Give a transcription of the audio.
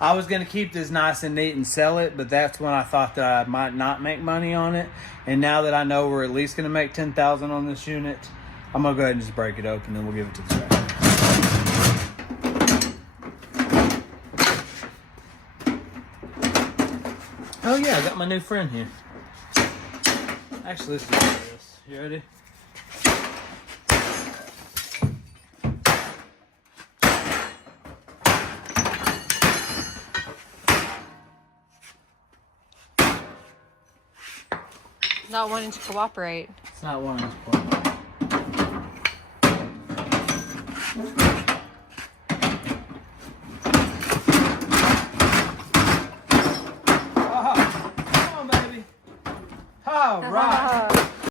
I was going to keep this nice and neat and sell it, but that's when I thought that I might not make money on it. And now that I know we're at least going to make $10,000 on this unit, I'm going to go ahead and just break it open and we'll give it to the tractor. Oh yeah, I got my new friend here. Actually, let's do this. You ready? Not wanting to cooperate. It's not wanting to cooperate.